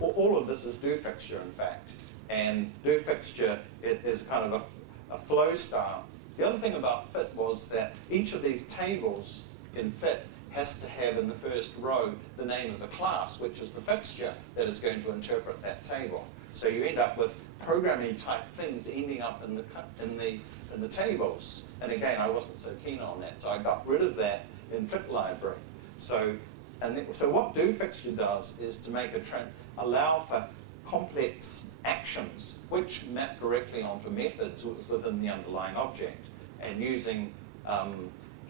all of this is do fixture, in fact, and do fixture is kind of a flow style The other thing about fit was that each of these tables in fit has to have in the first row the name of the class, which is the fixture that is going to interpret that table. So you end up with programming type things ending up in the tables. And again, I wasn't so keen on that, so I got rid of that in fit library. So what do fixture does is to make allow for complex actions which map directly onto methods within the underlying object, and using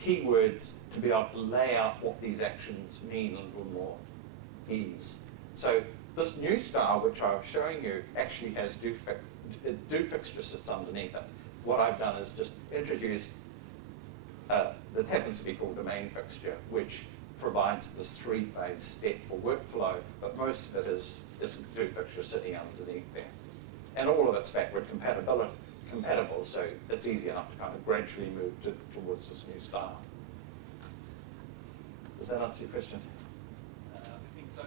keywords to be able to lay out what these actions mean a little more ease. So this new style, which I was showing you, actually has do fixture sits underneath it. What I've done is just introduce, that happens to be called domain fixture, which provides this three-phase step for workflow, but most of it is do fixture sitting underneath there. And all of it's backward compatible, so it's easy enough to kind of gradually move towards this new style. Does that answer your question? I think so.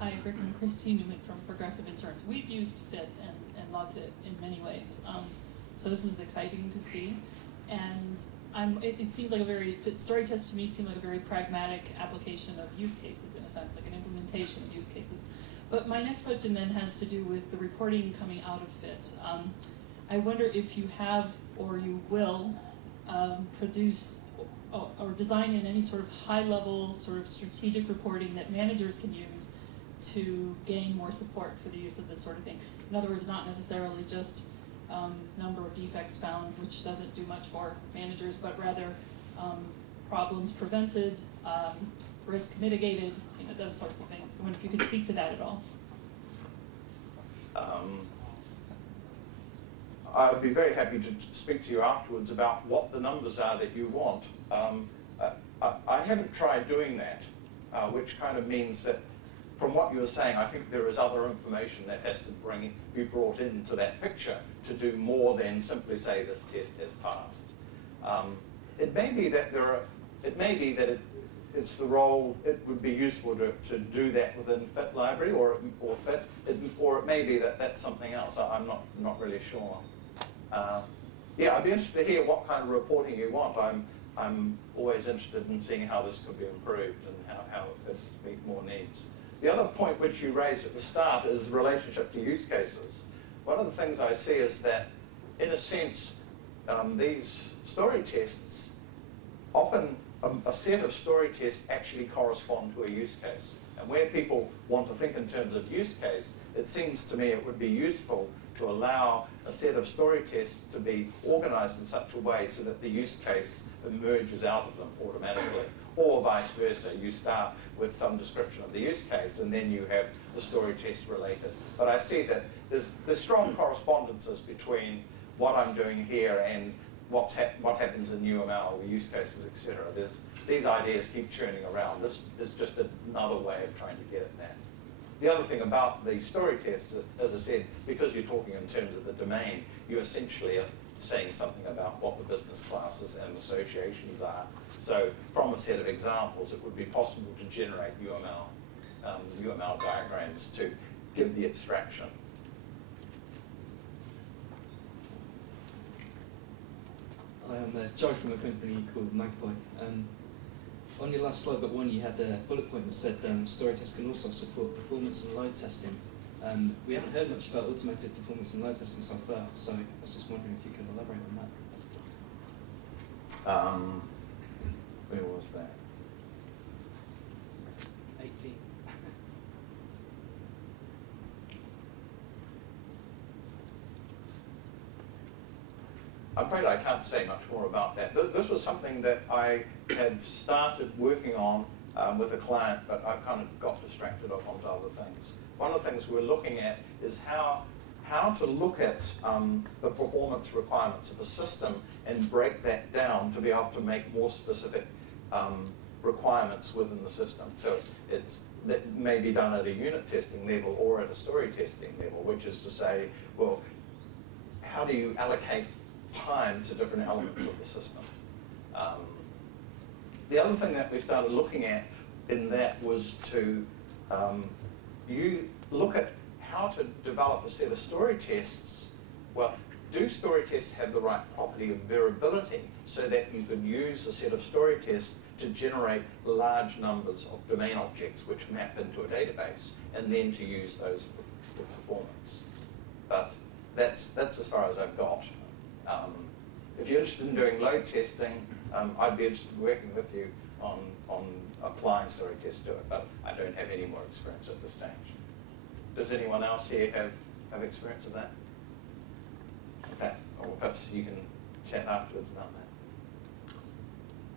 Hi, Rick and Christine Newman from Progressive Insurance. We've used FIT and loved it in many ways. So this is exciting to see. And it seems like FIT story test to me seemed like a very pragmatic application of use cases, in a sense, like an implementation of use cases. But my next question then has to do with the reporting coming out of FIT. I wonder if you have or you will produce or design in any sort of high-level sort of strategic reporting that managers can use to gain more support for the use of this sort of thing. In other words, not necessarily just number of defects found, which doesn't do much for managers, but rather problems prevented, risk mitigated, those sorts of things. I wonder if you could speak to that at all. I would be very happy to speak to you afterwards about what the numbers are that you want. I haven't tried doing that, which kind of means that from what you were saying, I think there is other information that has to be brought into that picture to do more than simply say this test has passed. It may be that it's the role, it would be useful to do that within FIT library or FIT, or it may be that that's something else. I'm not really sure. Yeah, I'd be interested to hear what kind of reporting you want. I'm always interested in seeing how this could be improved and how it could meet more needs. The other point which you raised at the start is relationship to use cases. One of the things I see is that, in a sense, these story tests, often a set of story tests actually correspond to a use case. And where people want to think in terms of use case, it seems to me it would be useful to allow a set of story tests to be organized in such a way so that the use case emerges out of them automatically. Or vice versa, you start with some description of the use case and then you have the story test related. But I see that there's strong correspondences between what I'm doing here and what happens in UML, the use cases, etc. These ideas keep churning around. This is just another way of trying to get at that. The other thing about the story test, as I said, because you're talking in terms of the domain, you essentially are saying something about what the business classes and associations are. So from a set of examples, it would be possible to generate UML diagrams to give the abstraction. I'm Joe from a company called Magpie. On your last slide but one, you had a bullet point that said story test can also support performance and load testing. We haven't heard much about automated performance and load testing so far, so I was just wondering if you could elaborate on that. Where was that? 18. I'm afraid I can't say much more about that. This was something that I had started working on with a client, but I kind of got distracted off onto other things. One of the things we're looking at is how to look at the performance requirements of a system and break that down to be able to make more specific requirements within the system. So that may be done at a unit testing level or at a story testing level, which is to say, well, how do you allocate time to different elements of the system? the other thing that we started looking at in that was to you look at how to develop a set of story tests. Well, do story tests have the right property of variability so that you could use a set of story tests to generate large numbers of domain objects which map into a database, and then to use those for performance. But that's as far as I've got. If you're interested in doing load testing, I'd be interested in working with you on applying story tests to it, but I don't have any more experience at this stage. Does anyone else here have experience of that? Okay, or perhaps you can chat afterwards about that.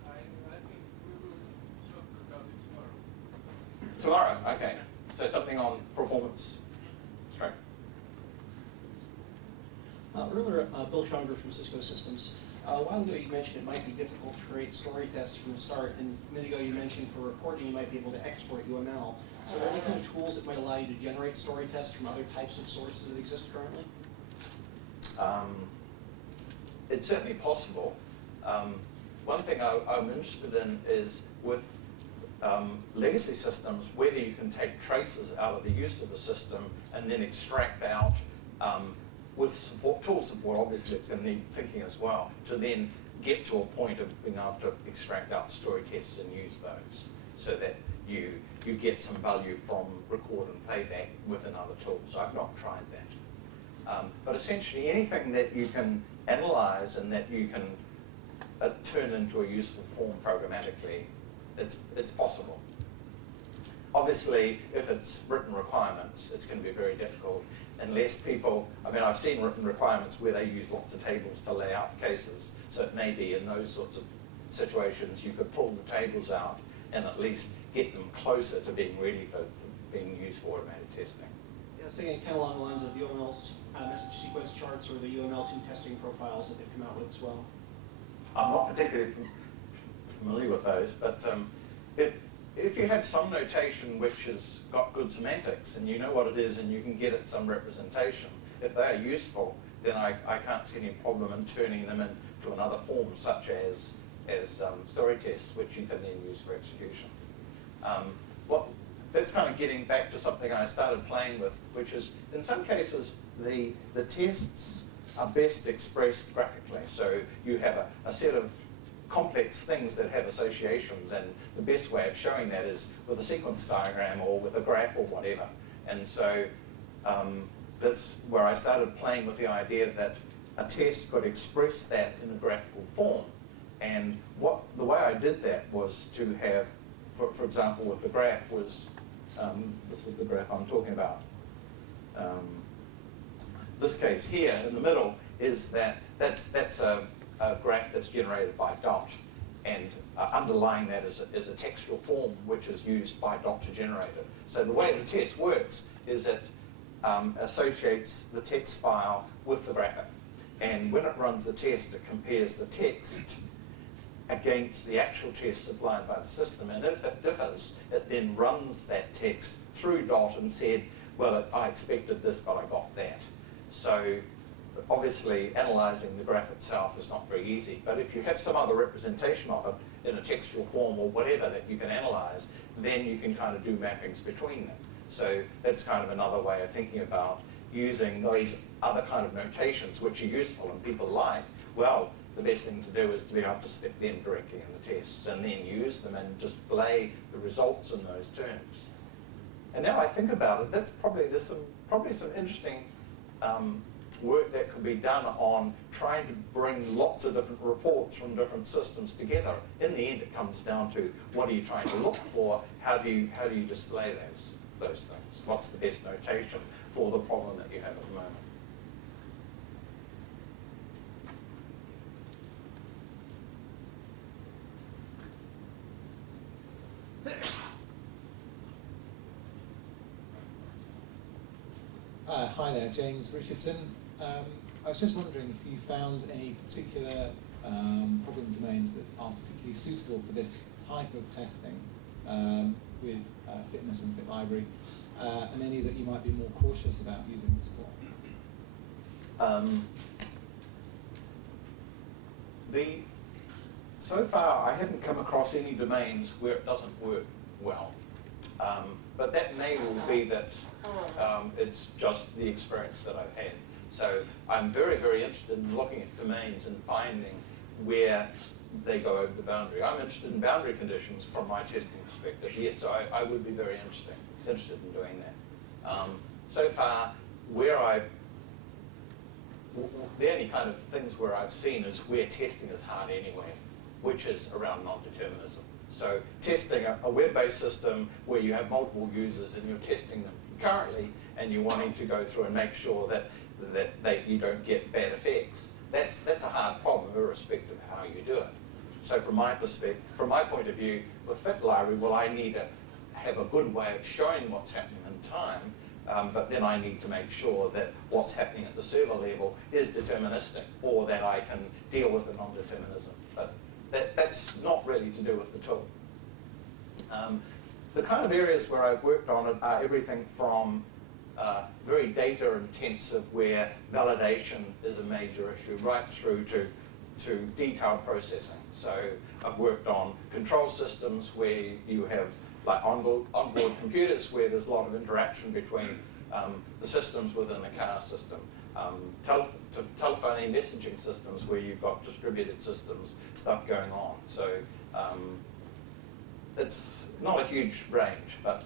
I think we will talk about it tomorrow. Tomorrow, okay. So something on performance. Right. Earlier, Bill Schaunger from Cisco Systems. A while ago you mentioned it might be difficult to create story tests from the start, and a minute ago you mentioned for reporting you might be able to export UML. So are there any kind of tools that might allow you to generate story tests from other types of sources that exist currently? It's certainly possible. One thing I'm interested in is with legacy systems, whether you can take traces out of the use of the system and then extract out with support, tool support, obviously it's going to need thinking as well, to then get to a point of being able to extract out story tests and use those so that you get some value from record and playback with another tool. So I've not tried that. But essentially anything that you can analyze and that you can turn into a useful form programmatically, it's possible. Obviously, if it's written requirements, it's going to be very difficult unless people, I mean, I've seen written requirements where they use lots of tables to lay out cases, so it may be in those sorts of situations you could pull the tables out and at least get them closer to being ready for being used for automated testing. Yeah, I was thinking kind of along the lines of UML's message sequence charts or the UML2 testing profiles that they've come out with as well. I'm not particularly familiar with those, but if you have some notation which has got good semantics and you know what it is and you can get it some representation, if they are useful, then I can't see any problem in turning them into another form such as story tests, which you can then use for execution. That's kind of getting back to something I started playing with, which is in some cases the tests are best expressed graphically. So you have a set of complex things that have associations, and the best way of showing that is with a sequence diagram or with a graph or whatever. And so that's where I started playing with the idea that a test could express that in a graphical form. And the way I did that was to have, for example, with the graph was, this is the graph I'm talking about. This case here in the middle is that's a graph that's generated by dot, and underlying that is a textual form which is used by dot to generate it. So the way the test works is it associates the text file with the graphic, and when it runs the test, it compares the text against the actual test supplied by the system, and if it differs, it then runs that text through dot and said, well, I expected this, but I got that. So obviously, analysing the graph itself is not very easy, but if you have some other representation of it in a textual form or whatever that you can analyse, then you can kind of do mappings between them. So that's kind of another way of thinking about using those other kind of notations which are useful and people like. Well, the best thing to do is to be able to stick them directly in the tests and then use them and display the results in those terms. And now I think about it, there's probably some interesting work that could be done on trying to bring lots of different reports from different systems together. In the end, it comes down to what are you trying to look for? How do you display those things? What's the best notation for the problem that you have at the moment? Hi there, James Richardson. I was just wondering if you found any particular problem domains that are particularly suitable for this type of testing with fitness and fit library, and any that you might be more cautious about using this for. So far, I haven't come across any domains where it doesn't work well. But that may well be that it's just the experience that I've had. So I'm very, very interested in looking at domains and finding where they go over the boundary. I'm interested in boundary conditions from my testing perspective. Yes, so I would be very interested in doing that. So far, the only kind of things where I've seen is where testing is hard anyway, which is around non-determinism. So testing a web-based system where you have multiple users and you're testing them concurrently and you're wanting to go through and make sure that you don't get bad effects, that's a hard problem irrespective of how you do it. So from my perspective, from my point of view, with Fit Library, well, I need to have a good way of showing what's happening in time, but then I need to make sure that what's happening at the server level is deterministic, or that I can deal with the non-determinism. But that's not really to do with the tool. The kind of areas where I've worked on it are everything from very data intensive, where validation is a major issue, right through to detailed processing. So I've worked on control systems where you have like onboard computers where there's a lot of interaction between the systems within a car system. Telephone and messaging systems where you've got distributed systems, stuff going on. So it's not a huge range, but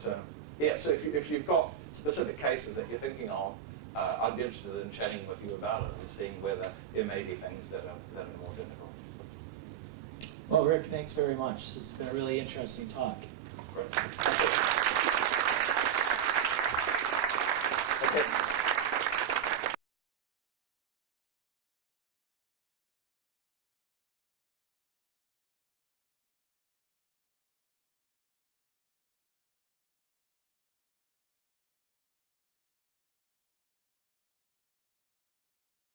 yeah, so if you've got specific cases that you're thinking of, I'd be interested in chatting with you about it and seeing whether there may be things that are more difficult. Well, Rick, thanks very much. This has been a really interesting talk. Great.